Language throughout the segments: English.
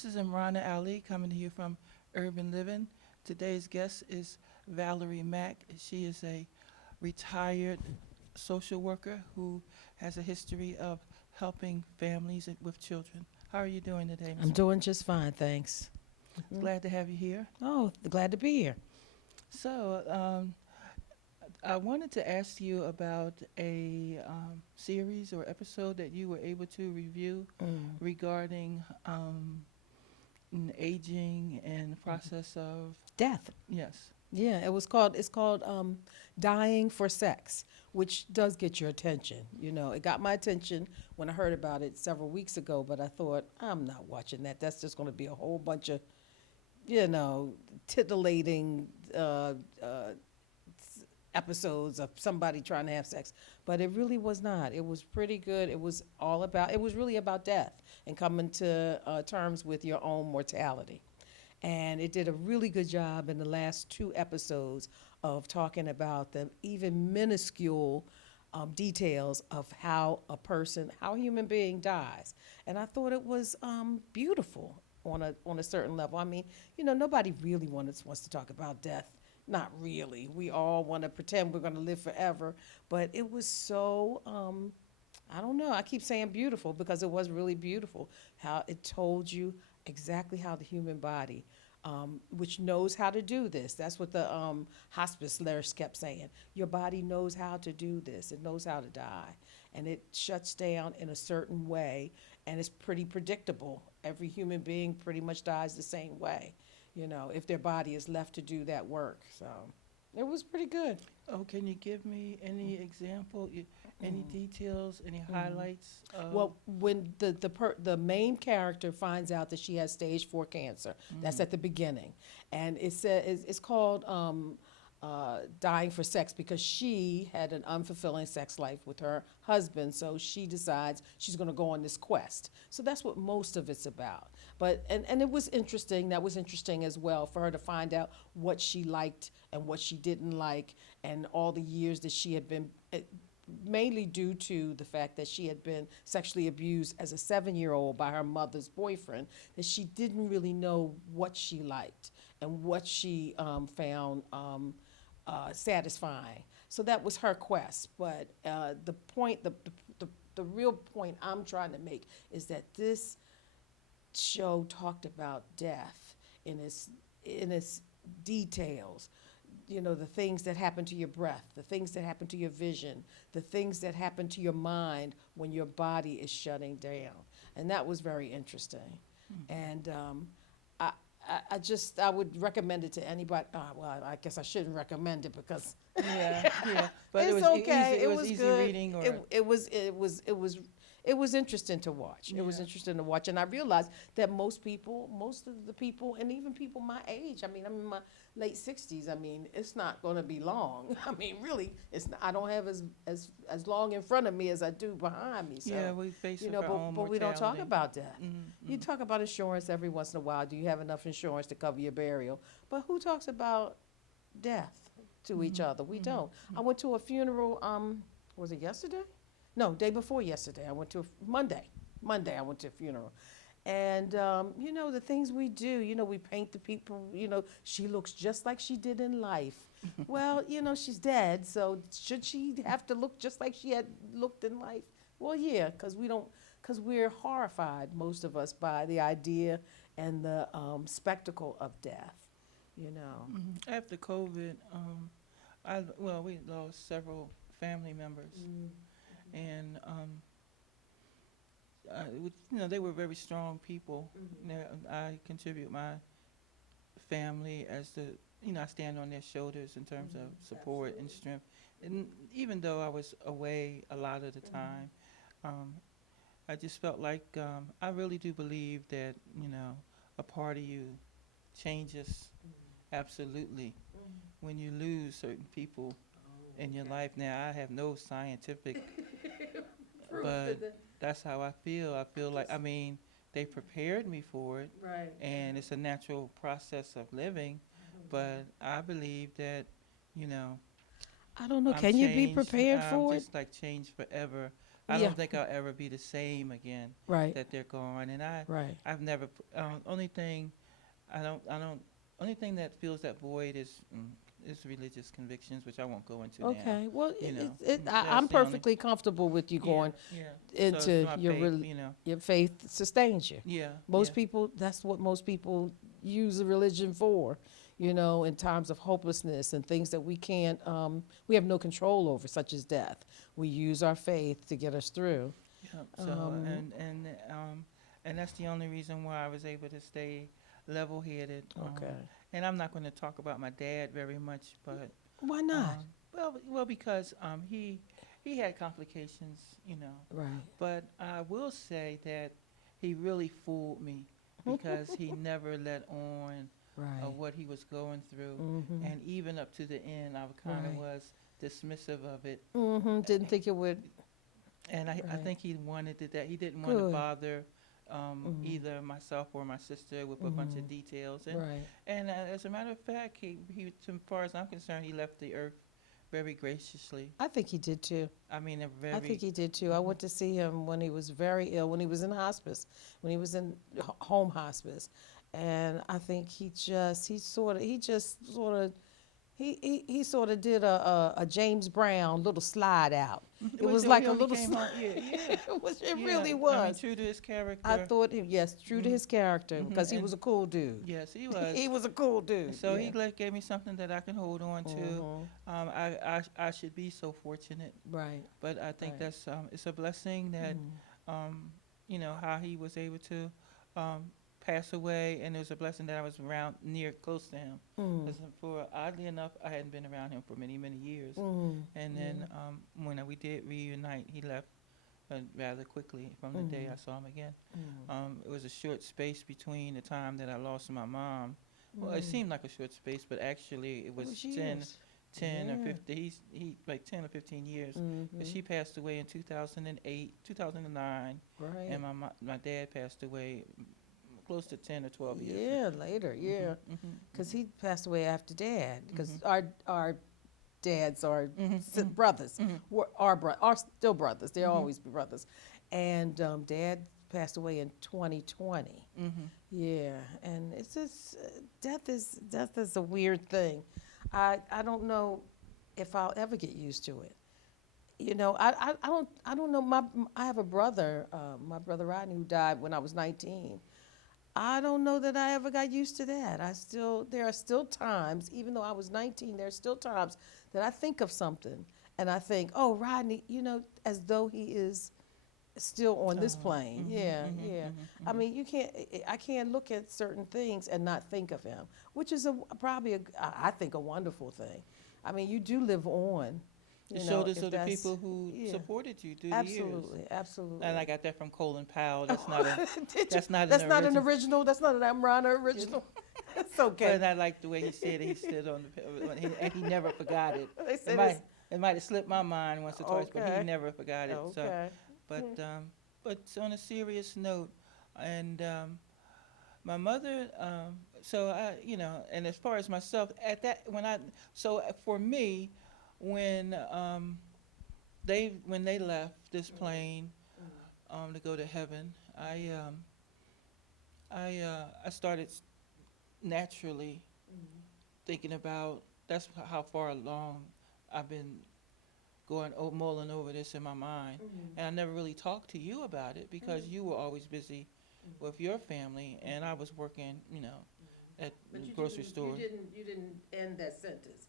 This is Imrana Ali coming to you from Urban Living. Today's guest is Valerie Mack. She is a retired social worker who has a history of helping families with children. How are you doing today, I'm Ms. doing just fine, thanks. Mhm. Glad to have you here. Oh, glad to be here. So, I wanted to ask you about a series or episode that you were able to review Mm. regarding aging and the process of, Death. yes. Yeah, it's called Dying for Sex, which does get your attention. You know, it got my attention when I heard about it several weeks ago, but I thought, I'm not watching that. That's just going to be a whole bunch of, you know, titillating episodes of somebody trying to have sex. But it really was not. It was pretty good. It was really about death and coming to terms with your own mortality. And it did a really good job in the last two episodes of talking about the even minuscule details of how a human being dies. And I thought it was beautiful on a certain level. I mean, you know, nobody really wants to talk about death. Not really. We all want to pretend we're going to live forever. But it was so, I don't know. I keep saying beautiful because it was really beautiful. How it told you exactly how the human body, which knows how to do this. That's what the hospice nurse kept saying. Your body knows how to do this. It knows how to die. And it shuts down in a certain way, and it's pretty predictable. Every human being pretty much dies the same way, you know, if their body is left to do that work. So it was pretty good. Oh, can you give me any example, any details, any highlights? Well, when the main character finds out that she has stage 4 cancer, that's at the beginning, and it's called dying for sex because she had an unfulfilling sex life with her husband, so she decides she's going to go on this quest. So that's what most of it's about. But and it was interesting. That was interesting as well for her to find out what she liked and what she didn't like, and all the years that she had been. Mainly due to the fact that she had been sexually abused as a 7-year-old by her mother's boyfriend, that she didn't really know what she liked and what she found satisfying. So that was her quest. But the real point I'm trying to make is that this show talked about death in its details. You know, the things that happen to your breath, the things that happen to your vision, the things that happen to your mind when your body is shutting down. And that was very interesting. And I, I would recommend it to anybody. Well, I guess I shouldn't recommend it because Yeah, yeah. But it's it was okay. easy, it was easy good. reading or It was interesting to watch. It was Yeah. interesting to watch, and I realized that most of the people, and even people my age. I mean, I'm in my late 60s. I mean, it's not going to be long. I mean, really, it's not, I don't have as long in front of me as I do behind me. So, yeah, we face you with know, our own but we don't talk mortality. about that. Mhm, You mhm. talk about insurance every once in a while. Do you have enough insurance to cover your burial? But who talks about death to each other? We don't. I went to a funeral. Was it yesterday? No, day before yesterday. I went to Monday. Monday, I went to a funeral. And, you know, the things we do, you know, we paint the people, you know, she looks just like she did in life. Well, you know, she's dead, so should she have to look just like she had looked in life? Well, yeah, because we're horrified, most of us, by the idea and the spectacle of death, you know. After COVID, we lost several family members, and they were very strong people. I contribute my family as I stand on their shoulders in terms of support and strength. And even though I was away a lot of the time, um, I just felt like I really do believe that a part of you changes absolutely when you lose certain people in your life. Now I have no scientific, but that's how I feel. I feel like they prepared me for it, Right. and it's a natural process of living. But I believe that you know I don't know. I'm Can you be changed. prepared I'm for it? just like changed forever. I Yeah. don't think I'll ever be the same again Right. that they're gone. And Right. I've never, I don't, only thing that fills that void is religious convictions, which I won't go into now. Okay. Well, You know, I'm that's the only, perfectly comfortable with you yeah, going yeah. So it's into my your faith, you know. your faith sustains you. Yeah, Most yeah. people, that's what most people use a religion for, in times of hopelessness and things that we have no control over, such as death. We use our faith to get us through. Yeah, so Um, and that's the only reason why I was able to stay level-headed. Okay. And I'm not going to talk about my dad very much, but Why not? because he had complications, you know. Right. But I will say that he really fooled me because he never let on Right. what he was going through, Mm-hmm. and even up to the end, I kind of Right. was dismissive of it. Mm-hmm. Didn't think it would. And I Right. think he wanted that. He didn't want to Good. bother Mhm. either myself or my sister with a bunch of Mhm. details. Right. And as a matter of fact, he, as far as I'm concerned, he left the earth very graciously. I think he did too. I mean, a very. I think he did too. I went to see him when he was very ill, when he was in hospice, when he was in home hospice, and I think he sort of did a James Brown little slide out. It Well, was he like a only little came slide. home- yeah, yeah. It Yeah, really I mean, was. true to his character. I thought, yes, true to Mhm. his character, Mhm, because he and- was a cool dude. Yes, he was. He was a cool dude. So yeah. he gave me something that I can hold on to. Mhm. I should be so fortunate, Right. but I think Right. that's it's a blessing that Mhm. how he was able to pass away, and it was a blessing that I was around close to him. Mm. 'Cause oddly enough, I hadn't been around him for many, many years. Mm. And then when we did reunite, he left rather quickly from the day I saw him again. Mm. It was a short space between the time that I lost my mom. Well, it Mm. seemed like a short space, but actually it was 10, years. 10 or Yeah. 50. He like 10 or 15 years. Mhm. But she passed away in 2008, 2009, Right. and my dad passed away close to 10 or 12 years. Yeah, later, yeah. Mhm, Because he passed away after Dad. Because Mhm. our dads are mhm, mhm, brothers. mhm. Are still brothers. They'll Mhm. always be brothers. And Dad passed away in 2020. Mhm. Yeah, and it's just death is a weird thing. I don't know if I'll ever get used to it. I don't know. I have a brother, my brother Rodney, who died when I was 19. I don't know that I ever got used to that. There are still times, even though I was 19, there are still times that I think of something and I think, oh, Rodney, as though he is still on this plane. Mhm, Yeah, mhm, yeah. mhm, I mhm. mean, I can't look at certain things and not think of him, which is I think a wonderful thing. I mean, you do live on. The you know, shoulders if of the that's- people who yeah. supported you through the years. Absolutely, absolutely. And I got that from Colin Powell. That's not a. Did you? That's not That's an not an original. original. That's not an Amrana original. It's okay. But I like the way he said it. He stood on and he never forgot it. They It said might, it might have slipped my mind once or twice, but Okay. he never forgot it. So, okay. but on a serious note, and my mother. So and as far as myself, for me, when they left this plane to go to heaven, I started naturally thinking about how far along I've been mulling over this in my mind, and I never really talked to you about it because you were always busy with your family, and I was working, at the grocery store. You didn't end that sentence.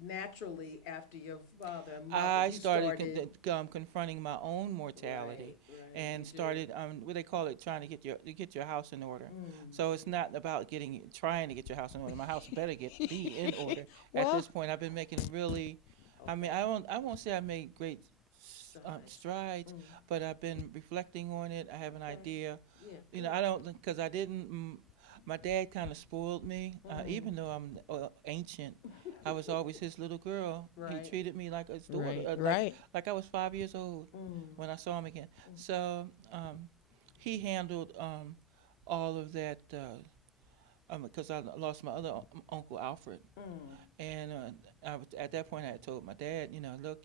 Naturally, after your father and I started confronting my own mortality and started what they call it, trying to get your house in order. So it's not about trying to get your house in order. My house better be in order. At Well- this point, I've been making really. I mean, I won't say I made great strides, but I've been reflecting on it. I have an idea. I don't, because I didn't. My dad kind of spoiled me, even though I'm ancient. I was always his little girl. Right. He treated me like his daughter, Right. like I was 5 years old when I saw him again. So he handled all of that because I lost my other uncle Alfred, and at that point I had told my dad, look,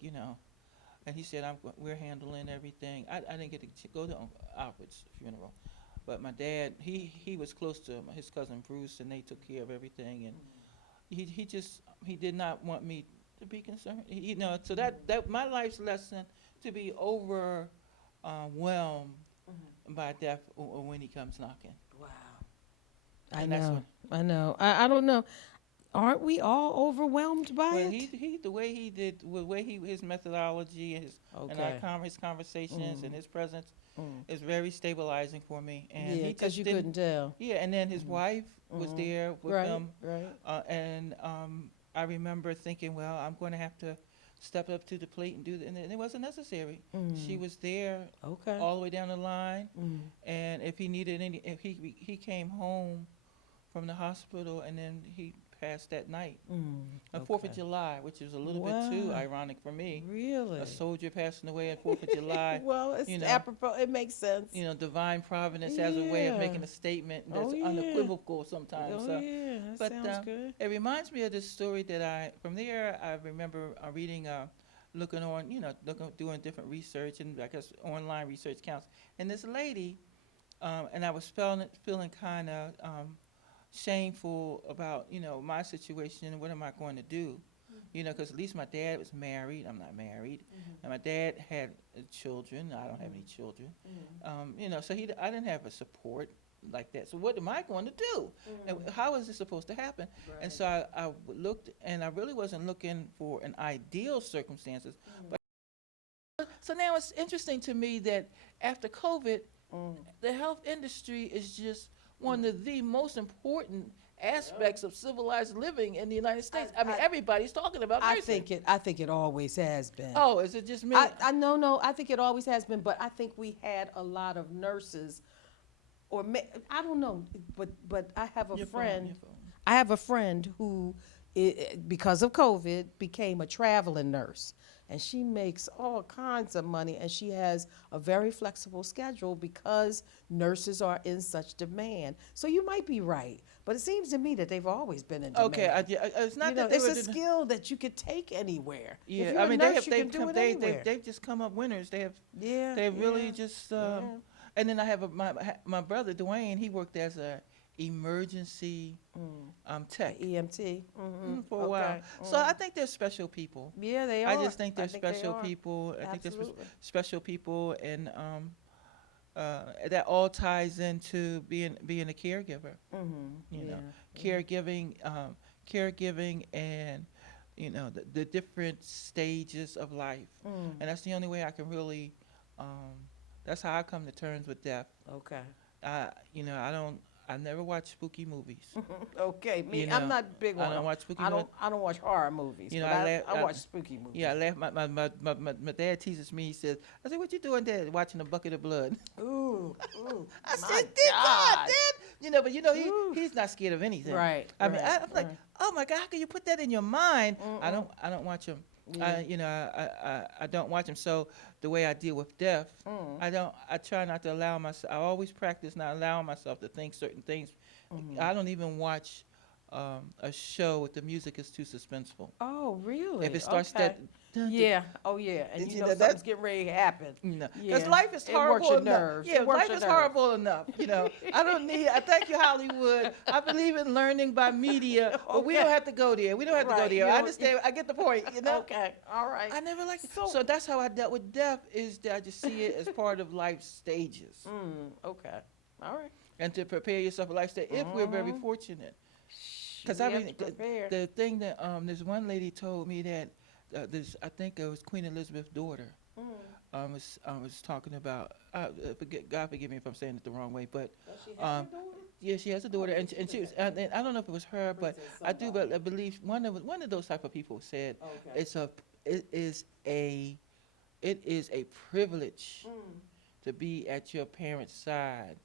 and he said, we're handling everything. I didn't get to go to Uncle Alfred's funeral, but my dad, he was close to his cousin Bruce, and they took care of everything, and he did not want me to be concerned. So that my life's lesson to be overwhelmed by death or when he comes knocking. Wow. And that's I know. I don't know. Aren't we all overwhelmed by Well, it? he the way he did, the way his methodology, and his conversations and his presence is very stabilizing for me. And Yeah, he because just you didn't. couldn't tell. Yeah, and then his wife was there with Right, him, right. and I remember thinking, well, I'm going to have to step up to the plate and do that, and it wasn't necessary. She was there Okay. all the way down the line, and if he needed if he came home from the hospital, and then he passed that night on 4th of July, which is a little bit too Wow. ironic for me. Really? A soldier passing away on 4th of July. Well, it's you know. apropos. It makes sense. Divine providence has a way of Yeah. making a statement that's Oh, yeah. unequivocal sometimes. Oh, So yeah. That but, sounds good. it reminds me of this story that from there, I remember reading, looking on, doing different research, and I guess online research counts. And this lady, and I was feeling kind of shameful about, my situation and what am I going to do? Because at least my dad was married. I'm not married. And my dad had children. I don't have any children. So I didn't have a support like that. So what am I going to do? And how is this supposed to happen? Right. And so I looked, and I really wasn't looking for an ideal circumstances. But so now it's interesting to me that after COVID, the health industry is just one of the most important aspects of civilized living in the United States. I mean, everybo's talking about nursing. I think it always has been. Oh, is it just me? No, I think it always has been, but I think we had a lot of nurses, I don't know, but I have a Your friend. phone. I have a friend who, because of COVID, became a traveling nurse. And she makes all kinds of money, and she has a very flexible schedule because nurses are in such demand. So you might be right, but it seems to me that they've always been in demand. Okay, it's not that it's a skill that you could take anywhere. If Yeah, you're I a mean, nurse, you can do it anywhere. they've just come up winners. They've Really just. And then I have my brother Dwayne. He worked as a emergency tech EMT for a while. So I think they're special people. Yeah, they are. I just think they're they special are. people. I think they're Absolutely. special people, and that all ties into being a caregiver. Caregiving, and the different stages of life, and that's the only way I can really. That's how I come to terms with death. Okay. I never watch spooky movies. Okay, I'm not big on. I don't watch spooky. I don't watch horror movies. But I watch spooky movies. Yeah, I laugh. My dad teases me. He says, "I said, what you doing, Dad? Watching a bucket of blood." Ooh. I my said, "Dear God, God." Dad." He's not scared of anything. Right. I mean, right, I'm like, oh my God, how can you put that in your mind? I don't watch them. Yeah. I don't watch them. So the way I deal with death, I try not to allow myself. I always practice not allowing myself to think certain things. I don't even watch a show if the music is too suspenseful. Oh, really? If it starts okay. that. Oh, yeah. And You you know, know that- something's getting ready to happen. Because Yeah. life is It horrible works your enough. nerves. Yeah, It works life your is nerves. horrible enough. I don't need. I thank you, Hollywood. I believe in learning by media, but we don't have to go there. We don't have to go Right, there. you I don't- understand. I get the point. Okay. All right. I never liked it. So- So that's how I dealt with death. Is that I just see it as part of life's stages, Okay. All right. and to prepare yourself for life stage if we're very fortunate. Because We I have mean, to prepare. the thing that there's one lady told me that I think it was Queen Elizabeth's daughter. Was talking about. God forgive me if I'm saying it the wrong way, but Does she have a daughter? yeah, she has a daughter, and she was. And I don't know if it was her, but I do. But I believe one of those type of people said Okay. it is a privilege to be at your parents' side.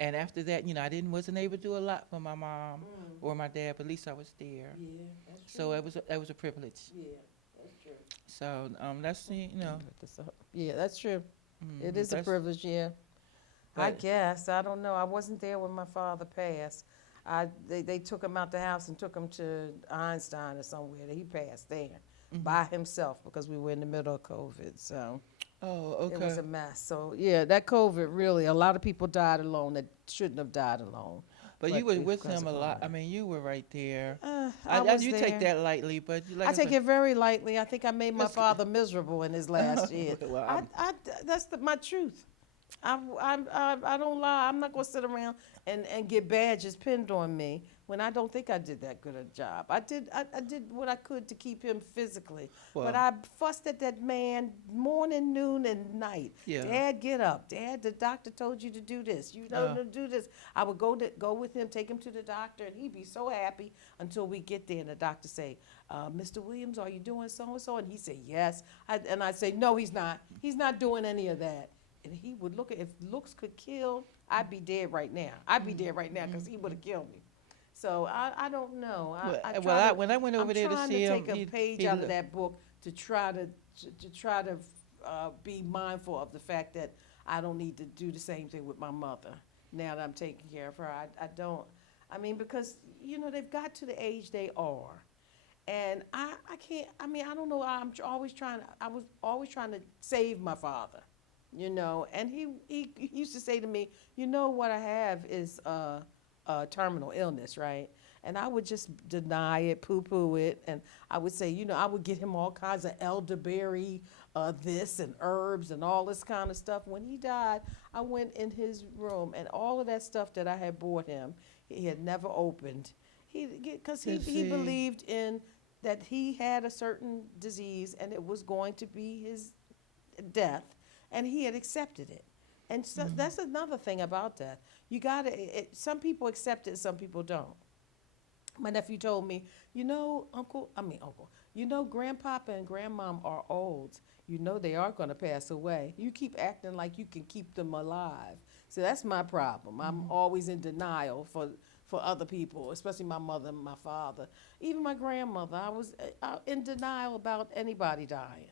And after that, I wasn't able to do a lot for my mom or my dad, but at least I was there. Yeah, that's true. So that was a privilege. Yeah, that's true. So that's Yeah, that's true. It is a that's- privilege, yeah. I But- guess. I don't know. I wasn't there when my father passed. They took him out the house and took him to Einstein or somewhere. He passed there. by himself because we were in the middle of COVID. So Oh, it was okay. a mess. So yeah, that COVID really, a lot of people died alone that shouldn't have died alone. But you were with because him of a lot. I COVID. mean, you were right there. I was You take there. that lightly, but like I take it very lightly. I think I made my That's father miserable in his last year. Well, That's my truth. I don't lie. I'm not going to sit around and get badges pinned on me when I don't think I did that good a job. I did what I could to keep him physically, but Well, I fussed at that man morning, noon, and night. yeah. Dad, get up. Dad, the doctor told you to do this. You know to do this. I would go with him, take him to the doctor, and he'd be so happy until we get there and the doctor say, Mr. Williams, are you doing so and so? And he said yes. And I say no, he's not. He's not doing any of that. And he would look at, if looks could kill, I'd be dead right now. I'd be dead right now because he would have killed me. So I don't know. When I went over there to see him, I'm trying to take a page out of that book to try to be mindful of the fact that I don't need to do the same thing with my mother now that I'm taking care of her. I don't. I mean, because they've got to the age they are, and I can't. I mean, I don't know. I was always trying to save my father. And he used to say to me, what I have is terminal illness, right? And I would just deny it, poo-poo it, and I would say, I would get him all kinds of elderberry, this and herbs and all this kind of stuff. When he died, I went in his room, and all of that stuff that I had bought him, he had never opened. Because he believed in that he had a certain disease, and it was going to be his death. And he had accepted it. And so that's another thing about that. Some people accept it, some people don't. My nephew told me, uncle, grandpapa and grandmom are old. They are going to pass away. You keep acting like you can keep them alive. So that's my problem. I'm always in denial for other people, especially my mother and my father. Even my grandmother, I was in denial about anybody dying.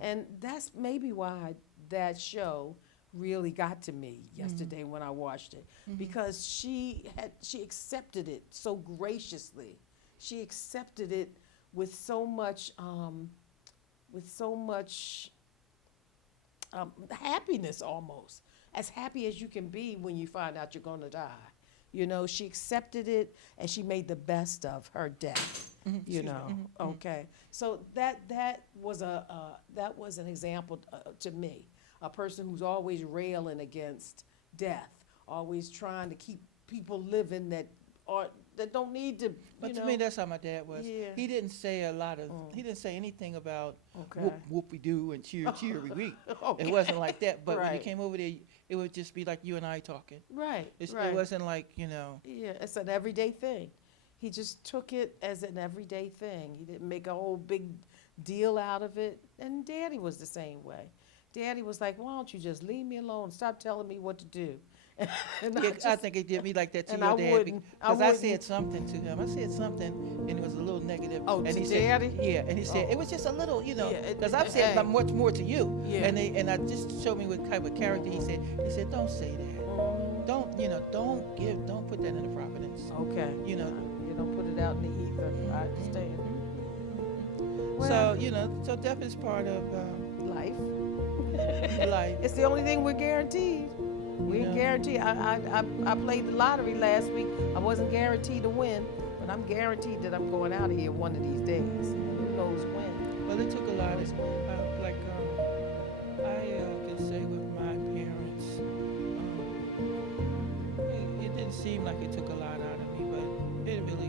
And that's maybe why that show really got to me yesterday when I watched it, because she accepted it so graciously. She accepted it with so much happiness, almost as happy as you can be when you find out you're going to die. She accepted it and she made the best of her death. Okay. So that was an example to me. A person who's always railing against death, always trying to keep people living that don't need to. But to me, that's how my dad was. Yeah. He didn't say a lot of. He didn't say anything about Okay. whoop we do and cheer we. Okay. It wasn't like that. But when he Right. came over there, it would just be like you and I talking. Right. It Right. wasn't like Yeah, it's an everyday thing. He just took it as an everyday thing. He didn't make a whole big deal out of it. And Daddy was the same way. Daddy was like, why don't you just leave me alone? Stop telling me what to do. And I think it did me like that to and your I dad. wouldn't- I Because I wouldn't- said something to him. I said something, and it was a little negative. Oh, and to he Daddy? Said, yeah, and he said, Oh. it was just a little, Yeah, because I've said hey. much more to you. Yeah. And I just showed me what type of character he said. He said, don't say that. Don't put that in the Providence. Okay. You know. You don't put it out in the ether. I understand. So death is part of Life. life. It's the only thing we're guaranteed. We're Yeah. guaranteed. I played the lottery last week. I wasn't guaranteed to win, but I'm guaranteed that I'm going out of here one of these days. Who knows when? Well, it took a lot of, I can say with my parents, it didn't seem like it took a lot out of me, but it really